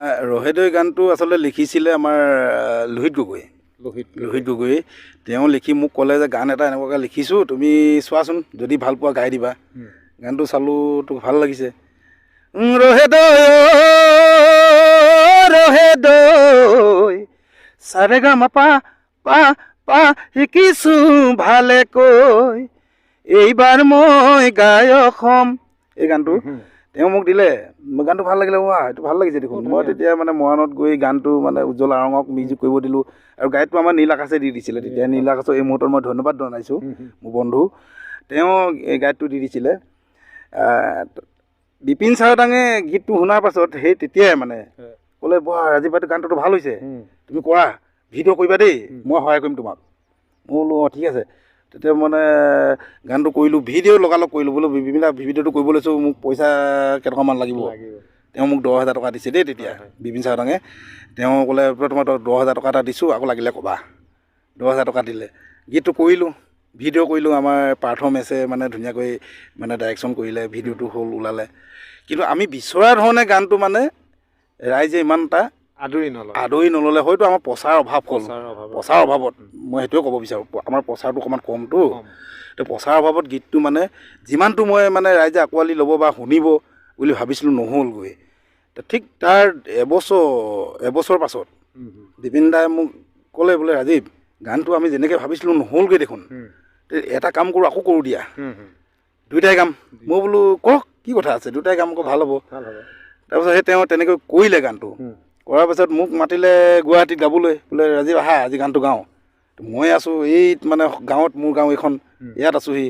ৰহেদৈ গানটো আচলতে লিখিছিলে আমাৰ লোহিত গগৈ। লোহিত গগৈ তেওঁ লিখি মোক ক'লে যে গান এটা এনেকুৱাকৈ লিখিছোঁ, তুমি চোৱাচোন, যদি ভাল পোৱা গাই দিবা। গানটো চালোঁ, তোক ভাল লাগিছে। ৰহেদৈ ৰহেদৈ চাৰে গা মা পা পা পা শিকিছোঁ ভালেকৈ, এইবাৰ মই গায়ক হ'ম। এই গানটো তেওঁ মোক দিলে, গানটো ভাল লাগিলে। এইটো ভাল লাগিছে দেখোন। মই তেতিয়া মানে মৰাণত গৈ গানটো মানে উজ্জ্বল আৰঙক মিউজিক কৰিব দিলোঁ, আৰু গায়কটো আমাৰ নীল আকাশে দি দিছিলে। তেতিয়া নীল আকাশক এই মুহূৰ্তত মই ধন্যবাদ জনাইছোঁ, মোৰ বন্ধু। তেওঁ এই গায়কটো দি দিছিলে। বিপিন চাওদাঙে গীতটো শুনাৰ পাছত সেই তেতিয়াই মানে ক'লে, ৰাজীৱ ভাইটো গানটোতো ভাল হৈছে, তুমি কৰা, ভিডিঅ' কৰিবা দেই, মই সহায় কৰিম তোমাক। মই বোলো ঠিক আছে। তেতিয়া মানে গানটো কৰিলোঁ, ভিডিঅ' লগালগ কৰিলোঁ। বোলো বিভিন্ন ভিডিঅ'টো কৰিব লৈছোঁ, মোক পইচা কেইটকামান লাগিব। তেওঁ মোক 10,000 টকা দিছে দেই তেতিয়া, বিপিন চাওদাঙে। তেওঁ ক'লে, তোমাৰ 10,000 টকা এটা দিছোঁ, আকৌ লাগিলে ক'বা। 10,000 টকা দিলে। গীতটো কৰিলোঁ, ভিডিঅ' কৰিলোঁ। আমাৰ পাৰ্থ মেছে মানে ধুনীয়াকৈ মানে ডাইৰেকশ্যন কৰিলে, ভিডিঅ'টো হ'ল, ওলালে। কিন্তু আমি বিচৰা ধৰণে গানটো মানে ৰাইজে ইমান এটা আদৰি নল'লে। হয়তো আমাৰ প্ৰচাৰ অভাৱ হ'ল। প্ৰচাৰ অভাৱত মই সেইটোৱে ক'ব বিচাৰোঁ, আমাৰ প্ৰচাৰটো অকণমান কমটো। তো প্ৰচাৰ অভাৱত গীতটো মানে যিমানটো মই মানে ৰাইজে আঁকোৱালি ল'ব বা শুনিব বুলি ভাবিছিলোঁ, নহ'লগৈ। ঠিক তাৰ এবছৰ পাছত বিপিন দাই মোক ক'লে, বোলে ৰাজীৱ, গানটো আমি যেনেকৈ ভাবিছিলোঁ নহ'লগৈ দেখোন, এটা কাম কৰোঁ, আকৌ কৰোঁ দিয়া, দুয়োটাই গাম। মই বোলো কওক, কি কথা আছে, দুয়োটাই গাম, আকৌ ভাল হ'ব। তাৰপিছত সেই তেওঁ তেনেকৈ কৰিলে গানটো। কৰাৰ পাছত মোক মাতিলে গুৱাহাটীত গাবলৈ, বোলে ৰাজীৱ আহা, আজি গানটো গাওঁ। মই আছোঁ এই মানে গাঁৱত, মোৰ গাঁও এইখন, ইয়াত আছোঁহি।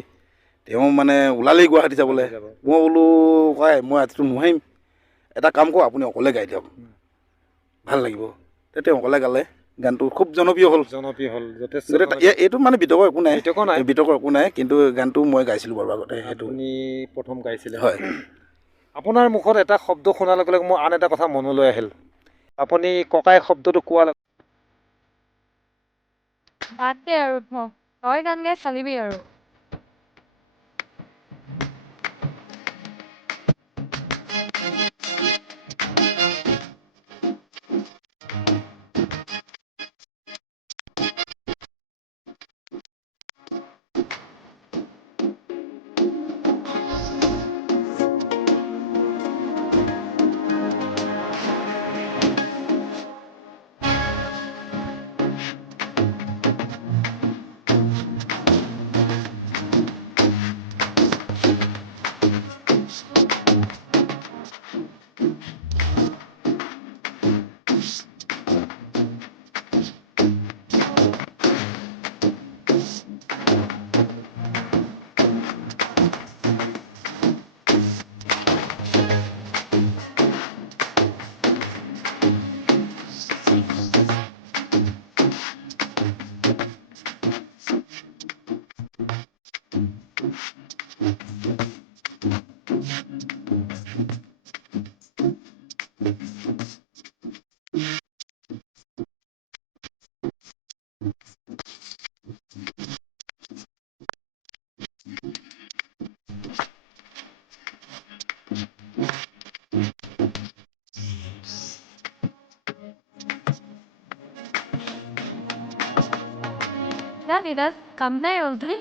তেওঁ মানে ওলালেই গুৱাহাটী যাবলৈ। মই বোলো কয়, মই আজিতো নোৱাৰিম, এটা কাম কৰোঁ, আপুনি অকলে গাই দিয়ক, ভাল লাগিব। তেওঁ অকলে গালে, গানটো খুব জনপ্ৰিয় হ'ল। এইটো মানে বিতৰ্কৰ একো নাই, কিন্তু গানটো মই গাইছিলোঁ বাৰু আগতে। সেইটো প্ৰথম গাইছিলে, হয়। আপোনাৰ মুখত এটা শব্দ শুনাৰ লগে লগে মোৰ আন এটা কথা মনলৈ আহিল। আপুনি ককাই শব্দটো কোৱাৰ বাদ দে আৰু, তই গান গাই চালিবি আৰু। That কাম নাই অলৰেডি।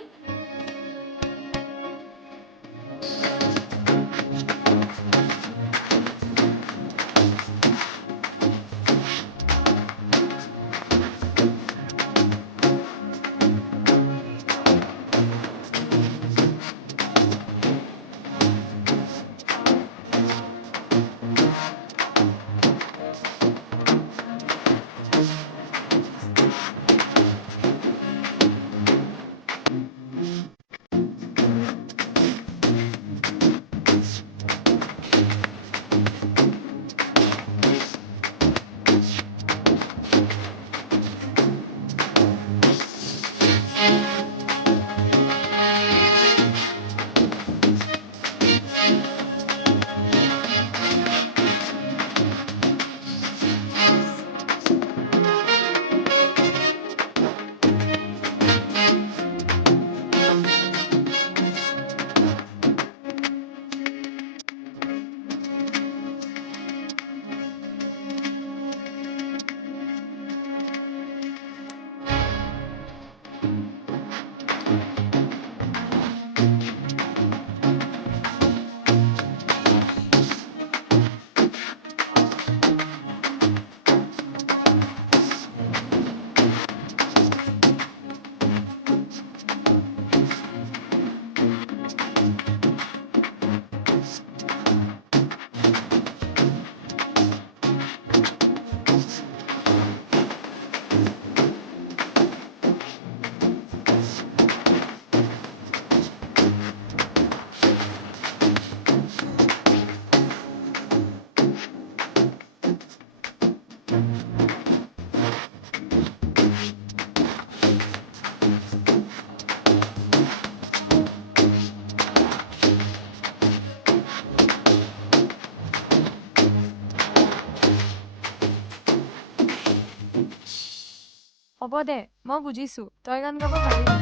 হ'ব দে মই বুজিছো তই গান গাব পাৰিবি